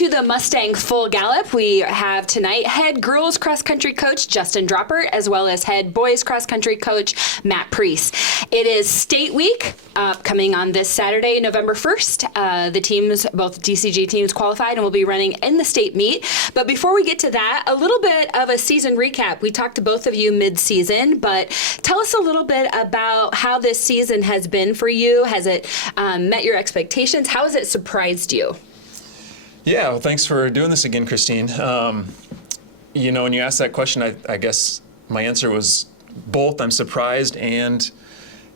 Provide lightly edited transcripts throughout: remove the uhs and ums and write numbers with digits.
to the Mustang Full Gallop. We have tonight head girls cross country coach Justin Droppert, as well as head boys cross country coach Matt Pries. It is state week coming on this Saturday, November 1st. The teams, both DCG teams, qualified and will be running in the state meet. But before we get to that, a little bit of a season recap. We talked to both of you mid-season, but tell us a little bit about how this season has been for you. Has it met your expectations? How has it surprised you? Yeah, well, thanks for doing this again, Christine. When you asked that question, I guess my answer was both. I'm surprised and,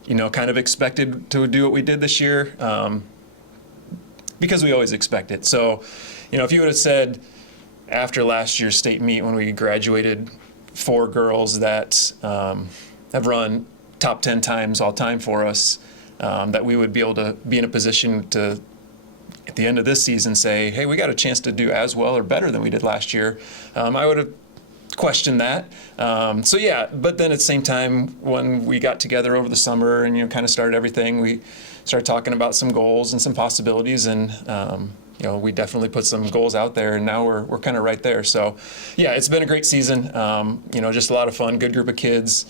kind of expected to do what we did this year because we always expect it. So, if you would have said after last year's state meet when we graduated 4 girls that have run top 10 times all time for us, that we would be able to be in a position to at the end of this season say, hey, we got a chance to do as well or better than we did last year, I would have questioned that. But then at the same time, when we got together over the summer and kind of started everything, we started talking about some goals and some possibilities, and we definitely put some goals out there, and now we're kind of right there. So yeah, it's been a great season. Just a lot of fun, good group of kids.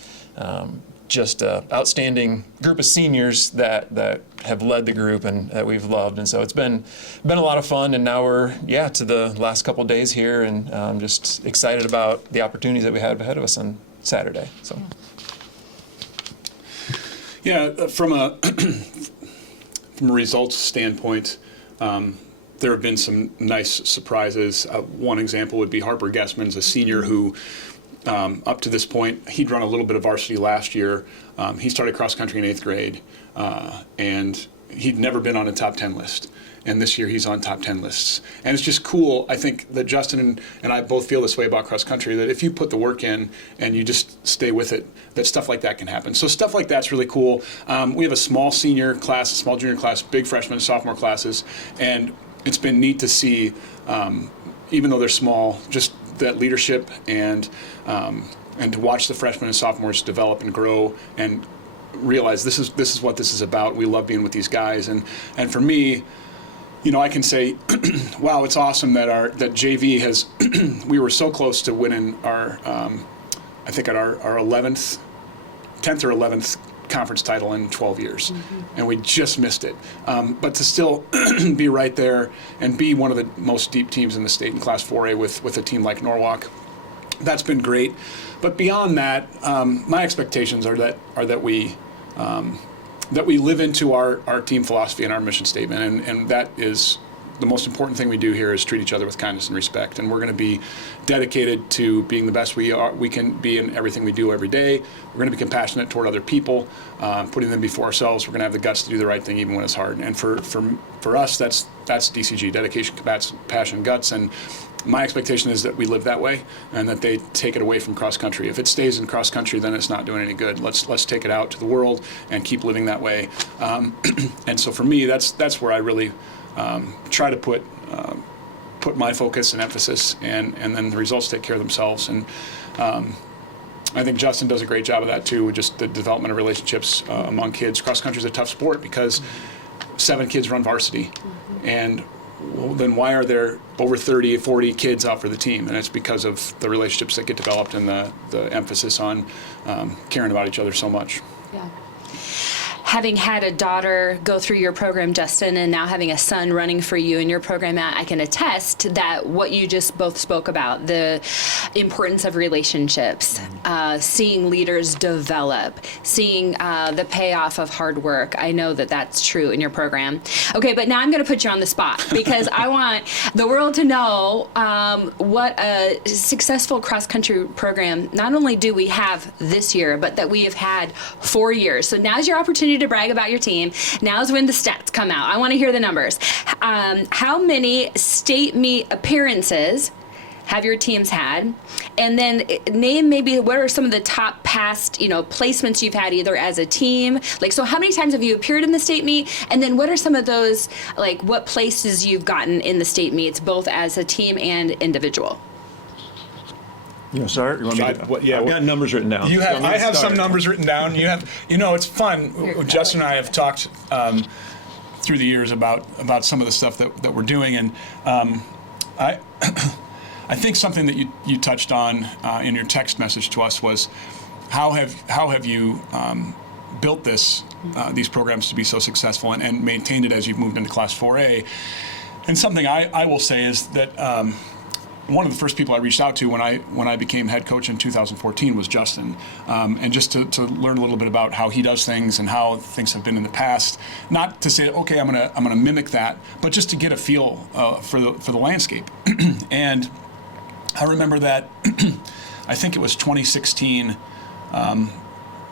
Just an outstanding group of seniors that have led the group and that we've loved, and so it's been a lot of fun. And now we're to the last couple of days here, and I'm just excited about the opportunities that we have ahead of us on Saturday. So from a results standpoint, there have been some nice surprises. One example would be Harper Guessman's a senior who. Up to this point, he'd run a little bit of varsity last year. He started cross country in 8th grade, and he'd never been on a top 10 list. And this year he's on top 10 lists. And it's just cool. I think that Justin and I both feel this way about cross country, that if you put the work in and you just stay with it, that stuff like that can happen. So stuff like that's really cool. We have a small senior class, a small junior class, big freshman and sophomore classes, and it's been neat to see, even though they're small, just that leadership and to watch the freshmen and sophomores develop and grow and realize this is what this is about. We love being with these guys, and for me, I can say, wow, it's awesome that JV has. We were so close to winning our, I think at our 10th or 11th conference title in 12 years, and we just missed it. But to still be right there and be one of the most deep teams in the state in Class 4A with a team like Norwalk, that's been great. But beyond that, my expectations are that we live into our team philosophy and our mission statement, and that is the most important thing we do here is treat each other with kindness and respect. And we're going to be dedicated to being the best we can be in everything we do every day. We're going to be compassionate toward other people, putting them before ourselves. We're going to have the guts to do the right thing even when it's hard. And for us, that's DCG, dedication, passion, guts. And my expectation is that we live that way and that they take it away from cross country. If it stays in cross country, then it's not doing any good. Let's take it out to the world and keep living that way. And so for me, that's where I really try to put my focus and emphasis, and then the results take care of themselves. And I think Justin does a great job of that too, with just the development of relationships among kids. Cross country is a tough sport because 7 kids run varsity, and then why are there over 30, 40 kids out for the team? And it's because of the relationships that get developed and the emphasis on caring about each other so much. Yeah. Having had a daughter go through your program, Justin, and now having a son running for you in your program, Matt, I can attest that what you just both spoke about, the importance of relationships, seeing leaders develop, seeing the payoff of hard work. I know that that's true in your program. Okay, but now I'm going to put you on the spot because I want the world to know what a successful cross-country program not only do we have this year, but that we have had 4 years. So now's your opportunity to brag about your team. Now's when the stats come out. I want to hear the numbers. How many state meet appearances have your teams had? And then name maybe what are some of the top past, placements you've had either as a team. So how many times have you appeared in the state meet? And then what are some of those, what places you've gotten in the state meets, both as a team and individual? You want to start? You want me to, I've got numbers written down. I have some numbers written down. You have, it's fun. Justin and I have talked through the years about some of the stuff that we're doing, and I think something that you touched on in your text message to us was how have you built these programs to be so successful and maintained it as you've moved into Class 4A. And something I will say is that one of the first people I reached out to when I became head coach in 2014 was Justin, and just to learn a little bit about how he does things and how things have been in the past. Not to say, okay, I'm gonna mimic that, but just to get a feel for the landscape. And I remember that I think it was 2016.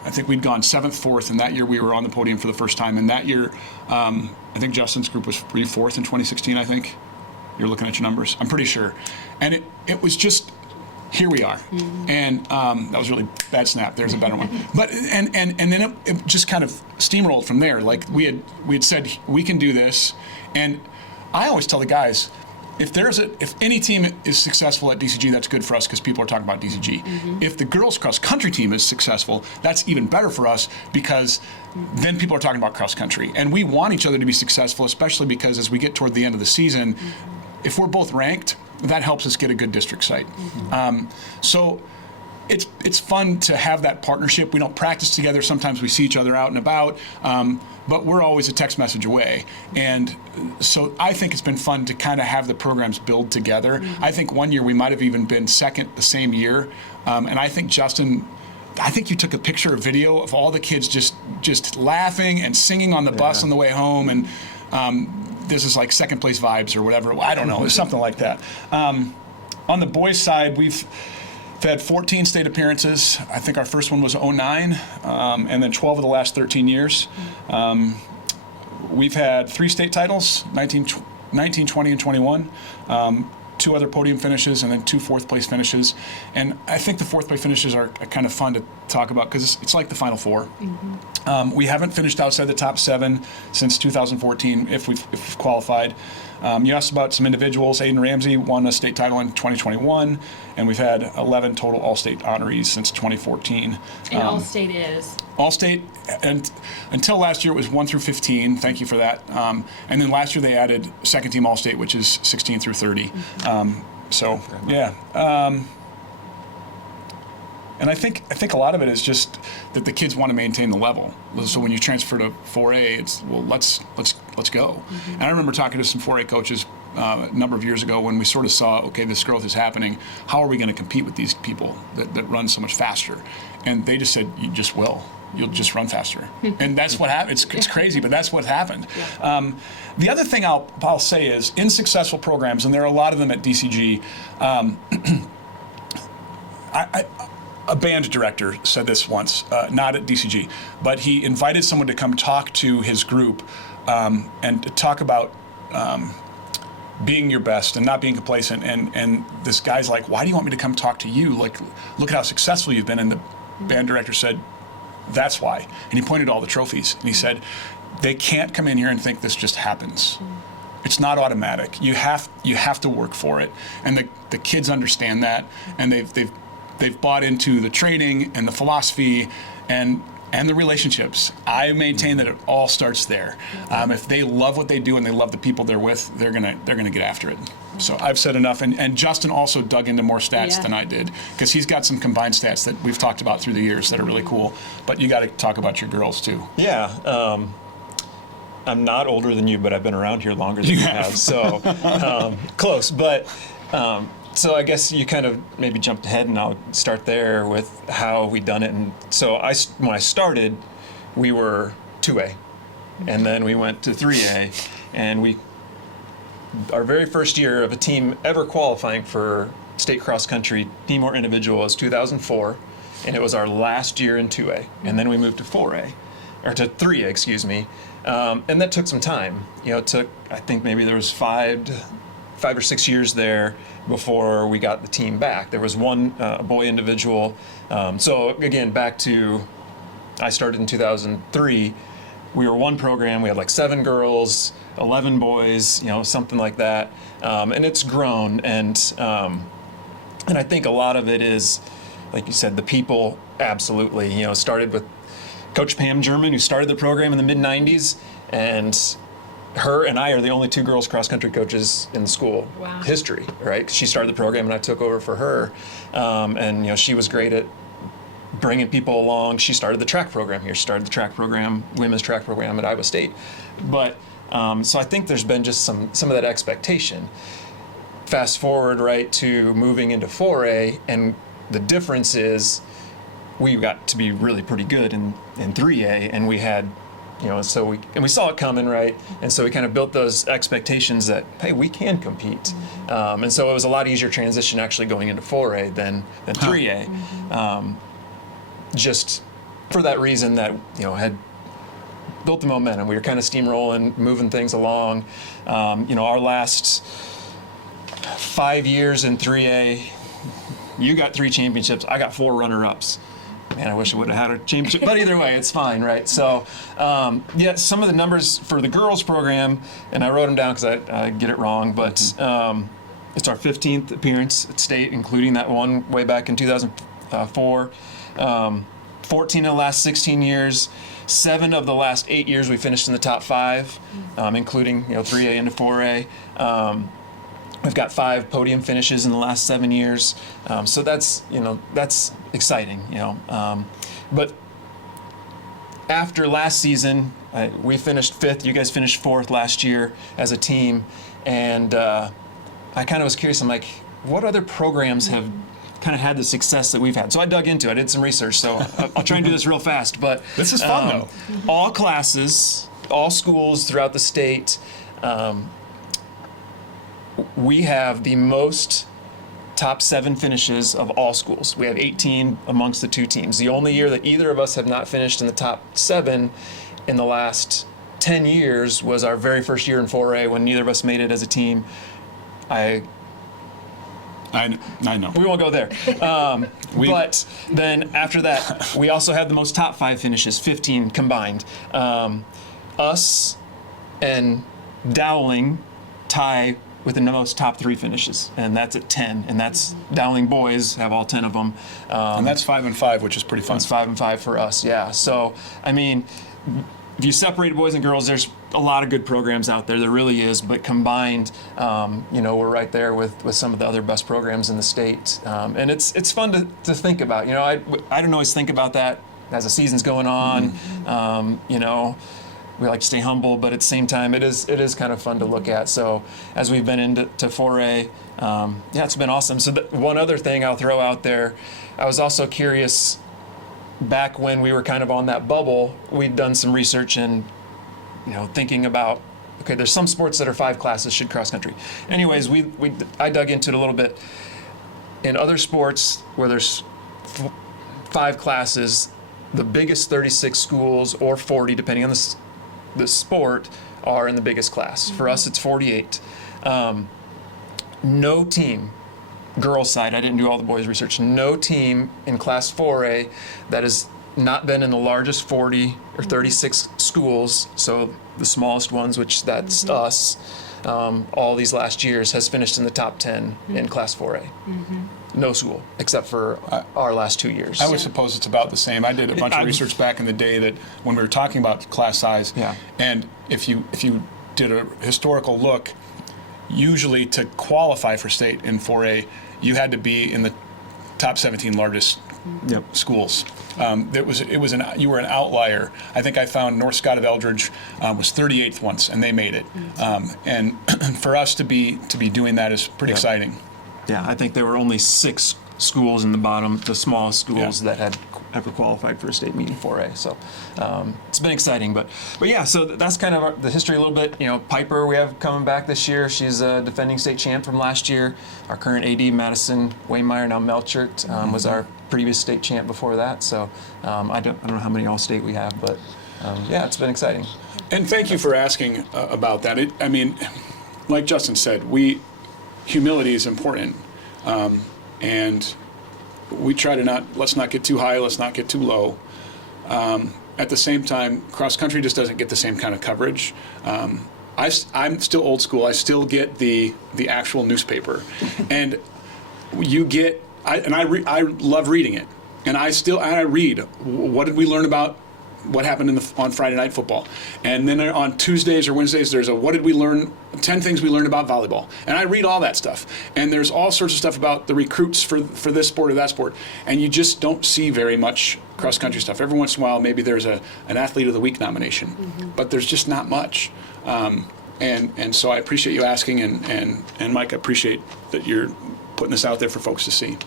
I think we'd gone 7th, 4th, and that year we were on the podium for the first time. And that year, I think Justin's group was 4th in 2016, I think. You're looking at your numbers. I'm pretty sure. And it was just, here we are. Mm-hmm. And that was really bad snap. There's a better one. But and then it just kind of steamrolled from there. Like we had said, we can do this. And I always tell the guys, if any team is successful at DCG, that's good for us because people are talking about DCG. Mm-hmm. If the girls cross country team is successful, that's even better for us because then people are talking about cross country. And we want each other to be successful, especially because as we get toward the end of the season, if we're both ranked, that helps us get a good district site. Mm-hmm. So it's fun to have that partnership. We don't practice together. Sometimes we see each other out and about, but we're always a text message away. And so I think it's been fun to kind of have the programs build together. Mm-hmm. I think one year we might have even been second the same year. And I think Justin, you took a picture or video of all the kids just laughing and singing on the bus on the way home. And this is like second place vibes or whatever. I don't know. It's something like that. On the boys' side, we've had 14 state appearances. I think our first one was 09, and then 12 of the last 13 years. We've had 3 state titles, 19, 20, and 21. 2 other podium finishes, and then 2 fourth-place finishes. And I think the fourth-place finishes are kind of fun to talk about because it's like the Final Four. Mm-hmm. We haven't finished outside the top 7 since 2014, if we've qualified. You asked about some individuals. Aiden Ramsey won a state title in 2021, and we've had 11 total All-State honorees since 2014. And All-State is? All-State, and until last year it was 1 through 15. Thank you for that. And then last year they added second team All-State, which is 16 through 30. Mm-hmm. Yeah. And I think a lot of it is just that the kids want to maintain the level. So when you transfer to 4A, it's let's go. Mm-hmm. And I remember talking to some 4A coaches a number of years ago when we sort of saw, okay, this growth is happening. How are we going to compete with these people that run so much faster? And they just said, you just will. You'll just run faster. And that's what happened. It's crazy, but that's what happened. Yeah. The other thing I'll say is in successful programs, and there are a lot of them at DCG, a band director said this once, not at DCG, but he invited someone to come talk to his group and to talk about being your best and not being complacent. And this guy's like, why do you want me to come talk to you? Like, look at how successful you've been. And the band director said, that's why. And he pointed to all the trophies. And he said, they can't come in here and think this just happens. It's not automatic. You have to work for it. And the kids understand that. And they've bought into the training and the philosophy and the relationships. I maintain that it all starts there. If they love what they do and they love the people they're with, they're gonna get after it. So I've said enough. And Justin also dug into more stats than I did because he's got some combined stats that we've talked about through the years that are really cool. But you got to talk about your girls too. Yeah. I'm not older than you, but I've been around here longer than you have. So close, but. So I guess you kind of maybe jumped ahead, and I'll start there with how we done it. And so when I started, we were 2A, and then we went to 3A, and our very first year of a team ever qualifying for state cross country team or individual was 2004, and it was our last year in 2A, and then we moved to 4A, or to 3A, excuse me, and that took some time. It took, I think maybe there was 5 or 6 years there before we got the team back. There was one boy individual. So again, back to, I started in 2003. We were one program. We had like 7 girls, 11 boys, something like that. And it's grown. And I think a lot of it is, like you said, the people, absolutely. Started with Coach Pam German, who started the program in the mid-90s. And her and I are the only two girls cross country coaches in the school Wow. history, right? She started the program and I took over for her. And, you know, she was great at bringing people along. She started the track program here. She started the track program, women's track program at Iowa State. But, so I think there's been just some of that expectation. Fast forward, right, to moving into 4A, and the difference is we got to be really pretty good in 3A, and we had, you know, so we saw it coming, right? And so we kind of built those expectations that, hey, we can compete. And so it was a lot easier transition actually going into 4A than 3A. Just for that reason that, you know, had built the momentum. We were kind of steamrolling, moving things along. You know, our last 5 years in 3A, you got 3 championships, I got 4 runner-ups. Man, I wish I would have had a championship, but either way, it's fine, right? So, yeah, some of the numbers for the girls program, and I wrote them down because I get it wrong, but it's our 15th appearance at state, including that one way back in 2004. 14 of the last 16 years, 7 of the last 8 years we finished in the top 5, including, you know, 3A into 4A. We've got 5 podium finishes in the last 7 years, so that's, you know, that's exciting, you know. But after last season, we finished 5th. You guys finished 4th last year as a team, and I kind of was curious. I'm like, what other programs have kind of had the success that we've had? So I dug into it. I did some research. So I'll try and do this real fast. But this is fun though. All classes, all schools throughout the state. We have the most top 7 finishes of all schools. We have 18 amongst the 2 teams. The only year that either of us have not finished in the top 7 in the last 10 years was our very first year in 4A when neither of us made it as a team. I know. We won't go there. But then after that, we also had the most top 5 finishes, 15 combined. Us and Dowling tie with the most top 3 finishes, and that's at 10. And that's Dowling boys have all 10 of them. And that's 5 and 5, which is pretty fun. That's 5 and 5 for us, yeah. So, I mean, if you separate boys and girls, there's a lot of good programs out there. There really is. But combined, you know, we're right there with some of the other best programs in the state. And it's fun to think about. You know, I don't always think about that as the season's going on. You know, we like to stay humble, but at the same time, it is kind of fun to look at. So as we've been into 4A, yeah, it's been awesome. So one other thing I'll throw out there, I was also curious. Back when we were kind of on that bubble, we'd done some research and, you know, thinking about, okay, there's some sports that are 5 classes, should cross country. Anyways, I dug into it a little bit. In other sports where there's 5 classes, the biggest 36 schools or 40, depending on the sport, are in the biggest class. For us, it's 48. No team, girls side, I didn't do all the boys research, no team in class 4A that has not been in the largest 40 or 36 schools, so the smallest ones, which that's us, all these last years, has finished in the top 10 in class 4A. No school, except for our last 2 years. I would suppose it's about the same. I did a bunch of research back in the day that when we were talking about class size, and if you did a historical look, usually to qualify for state in 4A, you had to be in the top 17 largest schools. You were an outlier. I think I found North Scott of Eldridge was 38th once, and they made it. And for us to be doing that is pretty exciting. Yeah, I think there were only 6 schools in the bottom, the smallest schools that had ever qualified for a state meet in 4A. So it's been exciting, but yeah. So that's kind of the history a little bit. You know, Piper we have coming back this year. She's a defending state champ from last year. Our current AD, Madison Waymeyer, now Melchert, was our previous state champ before that. So I don't know how many all-state we have, but yeah, it's been exciting. And thank you for asking about that. I mean, like Justin said, humility is important, and we try to let's not get too high, let's not get too low. At the same time, cross country just doesn't get the same kind of coverage. I'm still old school. I still get the actual newspaper, and I love reading it. And I read, what did we learn about what happened on Friday night football. And then on Tuesdays or Wednesdays, there's a what did we learn, 10 things we learned about volleyball. And I read all that stuff. And there's all sorts of stuff about the recruits for this sport or that sport. And you just don't see very much cross-country stuff. Every once in a while, maybe there's an Athlete of the Week nomination. But there's just not much. And so I appreciate you asking. And Mike, I appreciate that you're putting this out there for folks to see.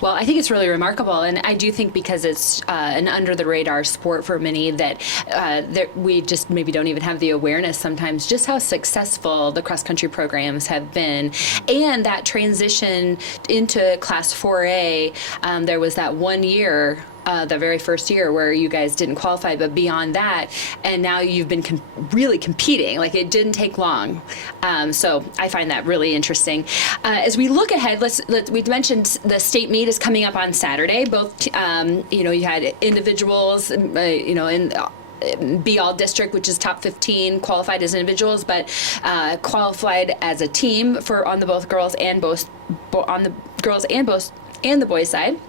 Well, I think it's really remarkable, and I do think because it's an under-the-radar sport for many that we just maybe don't even have the awareness sometimes just how successful the cross-country programs have been. And that transition into Class 4A, there was that 1 year, the very first year where you guys didn't qualify, but beyond that, and now you've been really competing. Like, it didn't take long. So I find that really interesting. As we look ahead, we mentioned the state meet is coming up on Saturday. Both, you had individuals, in be all district, which is top 15 qualified as individuals, but qualified as a team on the both girls and the boys side.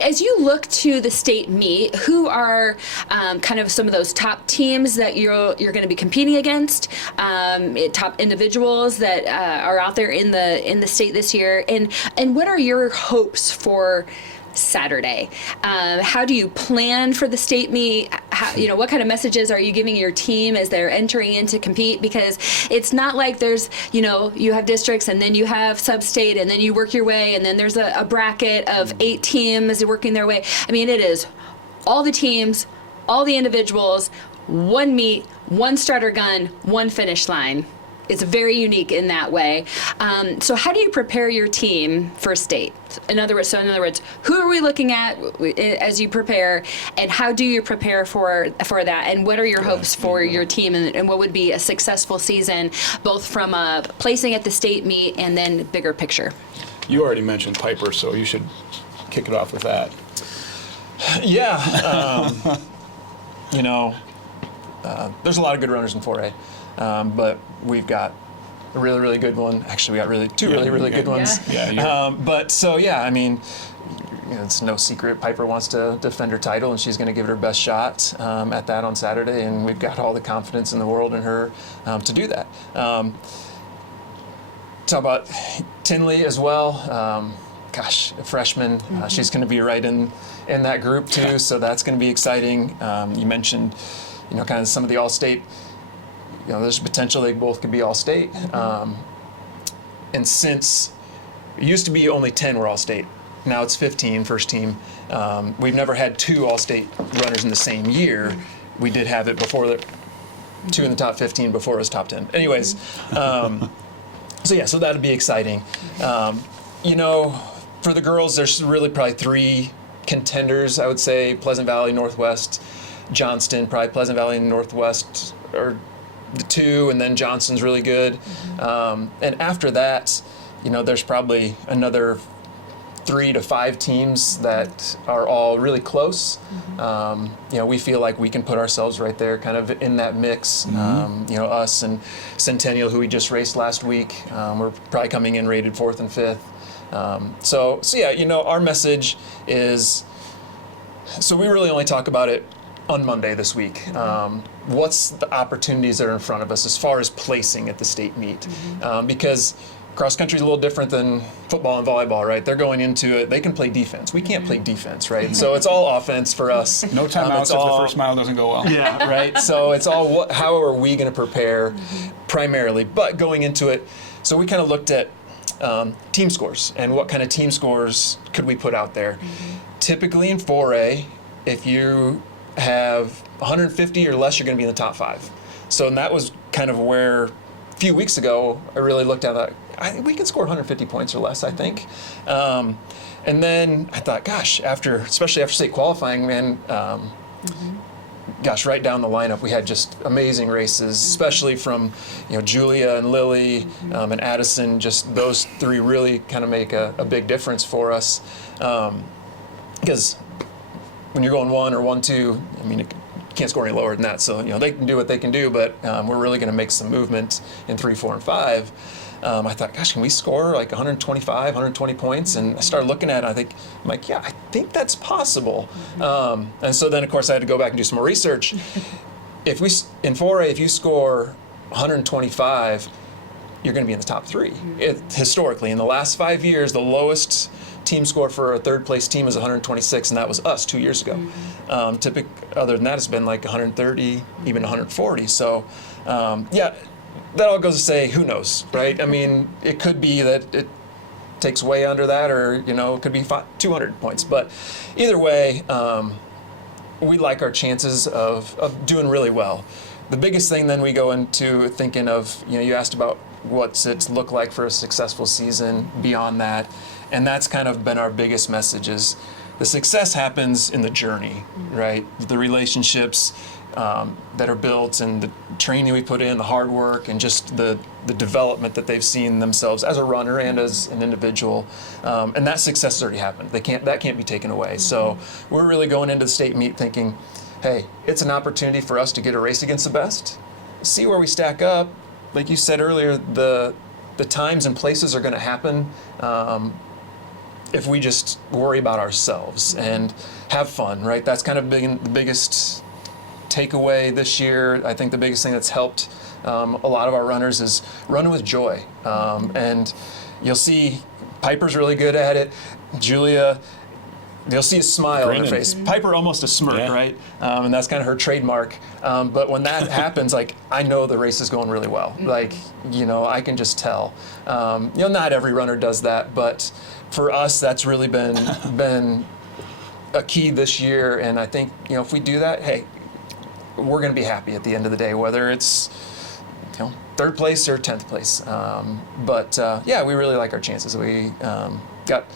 As you look to the state meet, who are kind of some of those top teams that you're going to be competing against, top individuals that are out there in the state this year, and what are your hopes for Saturday? How do you plan for the state meet? What kind of messages are you giving your team as they're entering in to compete? Because it's not like there's, you have districts and then you have sub-state and then you work your way and then there's a bracket of 8 teams working their way. I mean, it is all the teams, all the individuals, one meet, one starter gun, one finish line. It's very unique in that way. So how do you prepare your team for state? In other words, who are we looking at as you prepare, and how do you prepare for that? And what are your hopes for your team, and what would be a successful season, both from placing at the state meet and then bigger picture? You already mentioned Piper, so you should kick it off with that. Yeah. There's a lot of good runners in 4A. But we've got a really, really good one. Actually, we got two really good ones. It's no secret Piper wants to defend her title, and she's going to give it her best shot at that on Saturday, and we've got all the confidence in the world in her to do that. Talk about Tinley as well. A freshman. She's going to be right in that group too, so that's going to be exciting. You mentioned, kind of some of the all-state. There's potential they both could be all-state. And since it used to be only 10 were all-state, now it's 15 first team. We've never had 2 all-state runners in the same year. We did have it before, 2 in the top 15 before it was top 10. Anyways, so that'd be exciting. For the girls, there's really probably 3 contenders, I would say. Pleasant Valley, Northwest, Johnston, probably Pleasant Valley and Northwest are the 2, and then Johnston's really good. And after that, there's probably another 3 to 5 teams that are all really close. We feel like we can put ourselves right there kind of in that mix. Us and Centennial, who we just raced last week, we're probably coming in rated 4th and 5th. Our message is, so we really only talk about it on Monday this week. What's the opportunities that are in front of us as far as placing at the state meet? Because cross country is a little different than football and volleyball, right? They're going into it, they can play defense. We can't play defense, right? So it's all offense for us. No timeouts if the first mile doesn't go well. Yeah, right? So it's all how are we going to prepare primarily? But going into it, so we kind of looked at team scores and what kind of team scores could we put out there. Typically in 4A, if you have 150 or less, you're going to be in the top 5. So and that was kind of where a few weeks ago I really looked at that. We can score 150 points or less, I think. And then I thought, gosh, especially after state qualifying, man, right down the lineup, we had just amazing races, especially from Julia and Lily and Addison. Just those 3 really kind of make a big difference for us, because when you're going 1 or 1-2, it can't score any lower than that. So, they can do what they can do, but we're really going to make some movement in 3, 4, and 5. I thought, gosh, can we score like 125, 120 points? And I started looking at it. I'm like, yeah, I think that's possible. And so then, of course, I had to go back and do some more research. In 4A, if you score 125, you're going to be in the top 3. Historically, in the last 5 years, the lowest team score for a third place team is 126, and that was us 2 years ago. Other than that, it's been like 130, even 140. So, that all goes to say, who knows, right? I mean, it could be that it takes way under that, or it could be 200 points. But either way, we like our chances of doing really well. The biggest thing then we go into thinking of, you asked about what's it look like for a successful season beyond that, and that's kind of been our biggest message is the success happens in the journey, right? The relationships that are built and the training we put in, the hard work, and just the development that they've seen themselves as a runner and as an individual, and that success has already happened. That can't be taken away. So we're really going into the state meet thinking, hey, it's an opportunity for us to get a race against the best, see where we stack up. Like you said earlier, the times and places are going to happen if we just worry about ourselves and have fun, right? That's kind of been the biggest takeaway this year. I think the biggest thing that's helped a lot of our runners is running with joy. And you'll see Piper's really good at it. Julia, you'll see a smile on her face. Piper almost a smirk, right? And that's kind of her trademark. But when that happens, like, I know the race is going really well. Like, I can just tell. Not every runner does that, but for us, that's really been a key this year. And I think, if we do that, hey, we're going to be happy at the end of the day, whether it's third place or 10th place. But we really like our chances. We got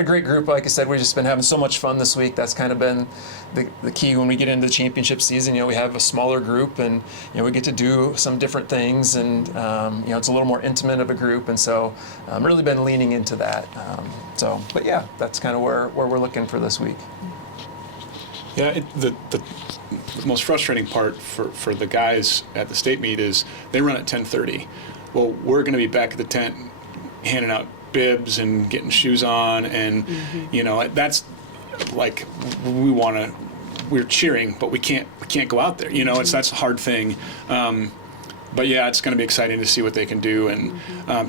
a great group. Like I said, we've just been having so much fun this week. That's kind of been the key when we get into the championship season. We have a smaller group, and we get to do some different things, and it's a little more intimate of a group, and so I've really been leaning into that. But that's kind of where we're looking for this week. Yeah, the most frustrating part for the guys at the state meet is they run at 10:30. Well, we're going to be back at the tent handing out bibs and getting shoes on, and that's like we're cheering, but we can't go out there. That's a hard thing. But it's going to be exciting to see what they can do. And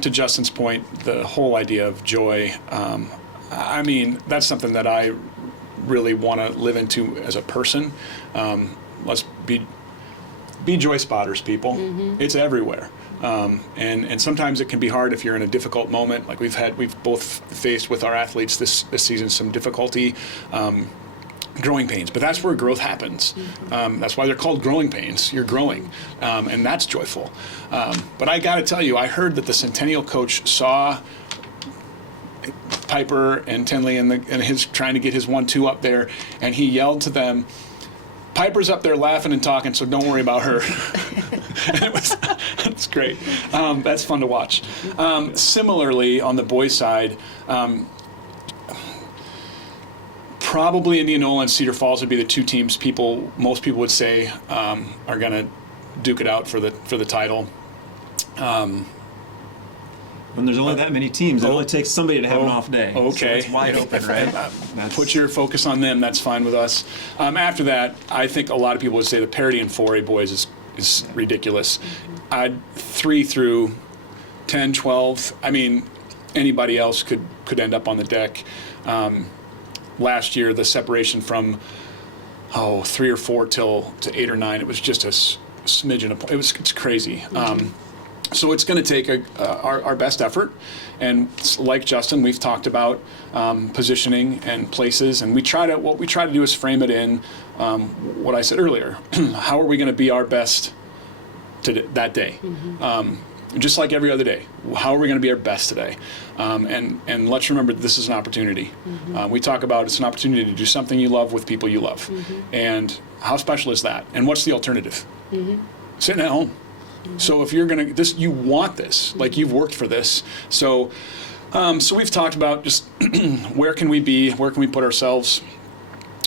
to Justin's point, the whole idea of joy. That's something that I really want to live into as a person. Let's be joy spotters, people. It's everywhere. And sometimes it can be hard if you're in a difficult moment. Like we've both faced with our athletes this season some difficulty, growing pains. But that's where growth happens. That's why they're called growing pains. You're growing, and that's joyful. But I got to tell you, I heard that the Centennial coach saw Piper and Tinley and his trying to get his 1-2 up there, and he yelled to them, "Piper's up there laughing and talking, so don't worry about her." It's great. That's fun to watch. Similarly, on the boys' side, probably Indianola and Cedar Falls would be the two teams most people would say are going to duke it out for the title. When there's only that many teams, it only takes somebody to have an off day. Okay. So it's wide open, right? Put your focus on them. That's fine with us. After that, I think a lot of people would say the parity in 4A boys is ridiculous. 3 through 10, 12. Anybody else could end up on the deck. Last year, the separation from 3 or 4 to 8 or 9, it was just a smidgen of. It's crazy. So it's going to take our best effort, and like Justin, we've talked about positioning and places, and what we try to do is frame it in what I said earlier. How are we going to be our best that day? Just like every other day. How are we going to be our best today? And let's remember this is an opportunity. We talk about it's an opportunity to do something you love with people you love, and how special is that? And what's the alternative? Sitting at home. So if you're going to you want this, like you've worked for this. So we've talked about just where can we be, where can we put ourselves.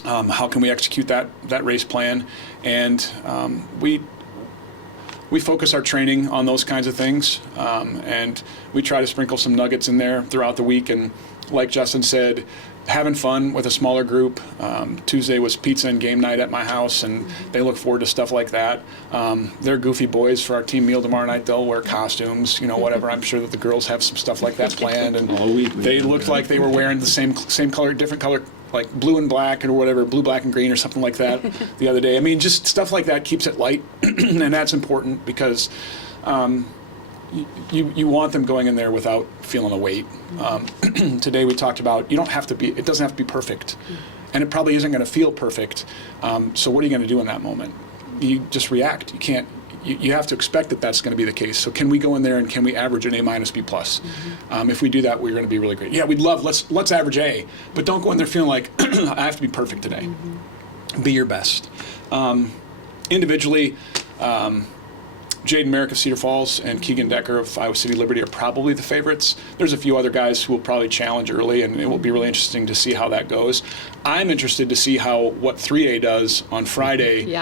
How can we execute that race plan? And we focus our training on those kinds of things, and we try to sprinkle some nuggets in there throughout the week. And like Justin said, having fun with a smaller group. Tuesday was pizza and game night at my house, and they look forward to stuff like that. They're goofy boys for our team meal tomorrow night. They'll wear costumes, whatever. I'm sure that the girls have some stuff like that planned, and All week they looked like they were wearing the same color, different color, like blue and black or whatever, blue, black, and green or something like that the other day. I mean, just stuff like that keeps it light, and that's important because you want them going in there without feeling a weight. Today we talked about it doesn't have to be perfect, and it probably isn't going to feel perfect. So what are you going to do in that moment? You just react. You can't. You have to expect that that's going to be the case. So can we go in there and can we average an A-, B+? If we do that, we're going to be really great. Yeah, we'd love, let's average A, but don't go in there feeling like I have to be perfect today. Be your best. Individually, Jaden Merrick of Cedar Falls and Keegan Decker of Iowa City Liberty are probably the favorites. There's a few other guys who will probably challenge early, and it will be really interesting to see how that goes. I'm interested to see what 3A does on Friday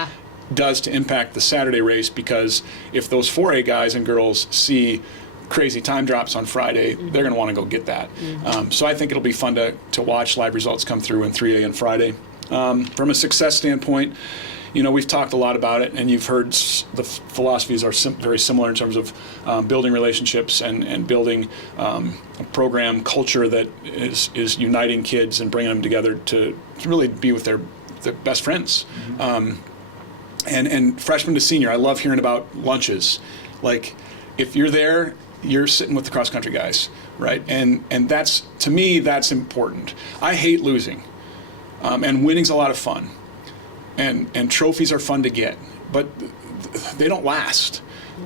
does to impact the Saturday race, because if those 4A guys and girls see crazy time drops on Friday, they're going to want to go get that. So I think it'll be fun to watch live results come through in 3A and Friday. From a success standpoint, we've talked a lot about it, and you've heard the philosophies are very similar in terms of building relationships and building a program culture that is uniting kids and bringing them together to really be with their best friends. And freshman to senior, I love hearing about lunches. Like, if you're there, you're sitting with the cross-country guys, right? And that's, to me, that's important. I hate losing, and winning's a lot of fun. And trophies are fun to get, but they don't last,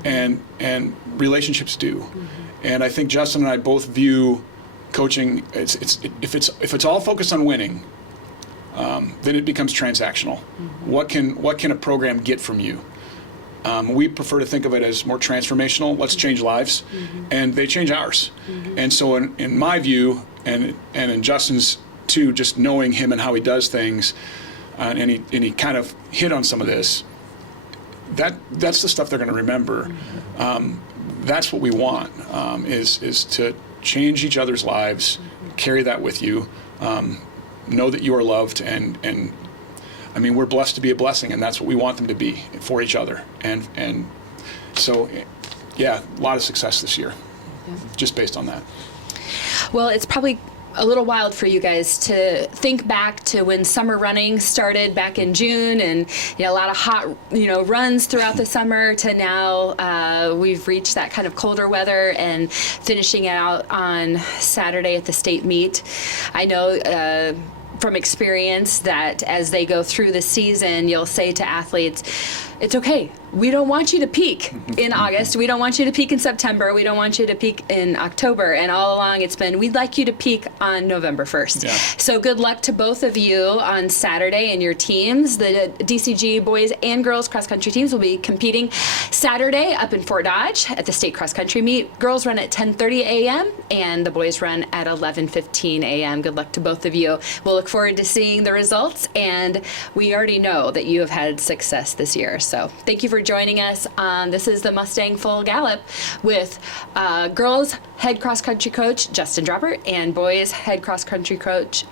and relationships do. And I think Justin and I both view coaching, if it's all focused on winning, then it becomes transactional. What can a program get from you? We prefer to think of it as more transformational. Let's change lives, and they change ours. And so in my view, and in Justin's too, just knowing him and how he does things, and he kind of hit on some of this. That's the stuff they're going to remember. That's what we want, is to change each other's lives, carry that with you, know that you are loved, and I mean, we're blessed to be a blessing, and that's what we want them to be for each other. And so, yeah, a lot of success this year, just based on that. Well, it's probably a little wild for you guys to think back to when summer running started back in June, and a lot of hot runs throughout the summer, to now we've reached that kind of colder weather and finishing out on Saturday at the state meet. I know from experience that as they go through the season, you'll say to athletes, it's okay. We don't want you to peak in August. We don't want you to peak in September. We don't want you to peak in October. And all along it's been, we'd like you to peak on November 1st. Yeah. So good luck to both of you on Saturday and your teams. The DCG boys and girls cross-country teams will be competing Saturday up in Fort Dodge at the state cross-country meet. Girls run at 10:30 a.m. and the boys run at 11:15 a.m. Good luck to both of you. We'll look forward to seeing the results, and we already know that you have had success this year. So thank you for joining us. This is the Mustang Full Gallop with girls head cross-country coach Justin Droppert and boys head cross-country coach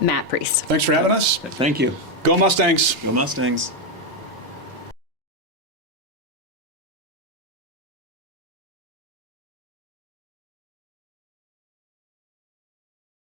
Matt Pries. Thanks for having us. Thank you. Go Mustangs. Go Mustangs.